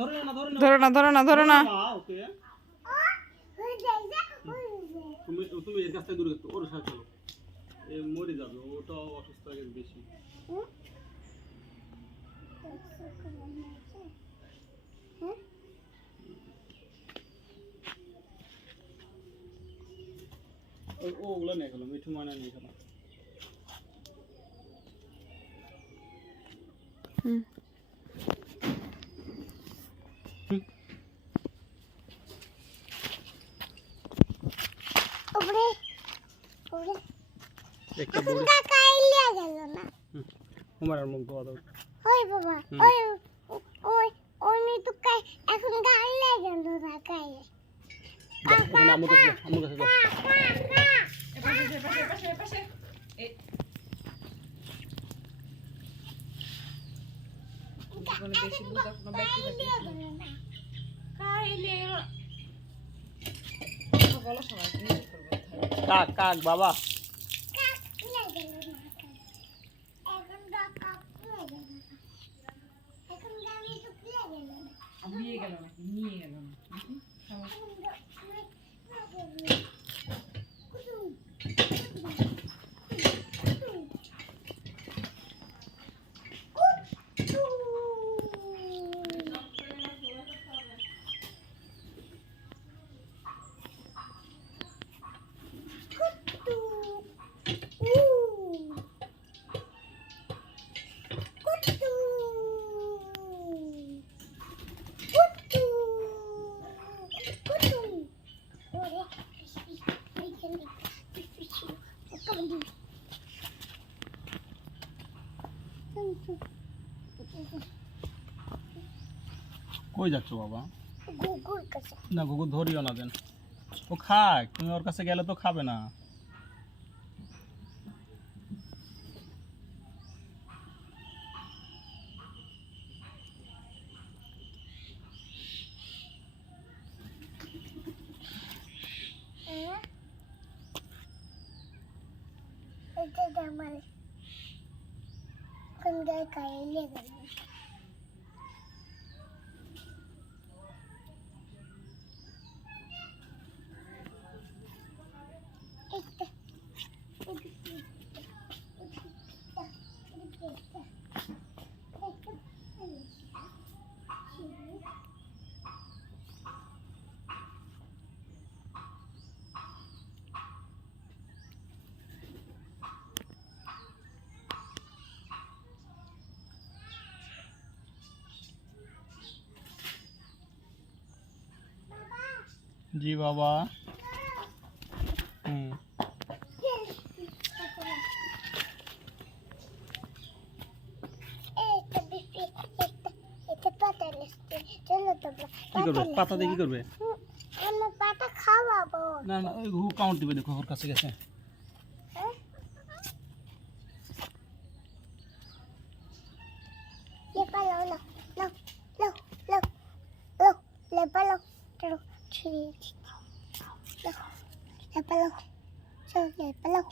ধরো না ধরো না ধরো না তুমি এর কাছ থেকে দূরে থাকো ওর সাথে চলো এ মরে যাবে ওটা অসুস্থ হয়ে গেছে বেশি ওগুলো নিয়ে গেল মিঠু মানে নিয়ে গেল একটা বড় কাকা ইলিয়া গেল না আমার মুখ ধোয়া দাও ওই বাবা ওই ওই ওই মিঠু কাই এখন গাইলে গেল না কাই আমার কাছে দাও এপাশে কোনো বেশি বুঝা কোনো ব্যক্তি খাইলে বলো সবাই নিয়ে করবে কাক কাক বাবা কাক লাগে না এখন কাক লাগে না এখন গামি তো লাগে না নিয়ে গেল না কই যাচ্ছ বাবা গুগুর কাছে না গুগু ধরিও না দেন ও খায় তুমি ওর কাছে গেলে তো খাবে না এটা দামাল কোন গায় কাইলে গেল जी बाबा পাতা দিয়ে কি করবে আমার পাতা খাওয়াবো না না ওই ঘু কাউন্ট দিবে দেখো ওর কাছে গেছে ले पालो लो लो लो लो लो ले पालो चलो ठीक लो ले पालो चलो ले पालो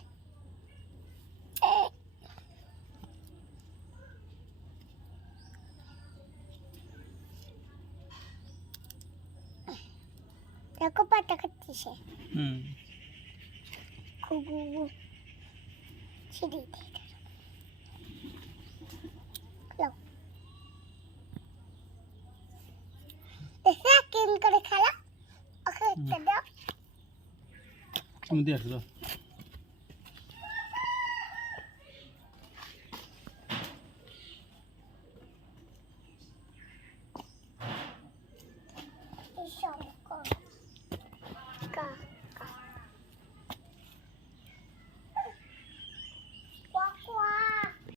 देखो पाता कच्ची से खूब छिड़ी दे लो ऐसा किन करे खाला ओके चलो तुम दे दो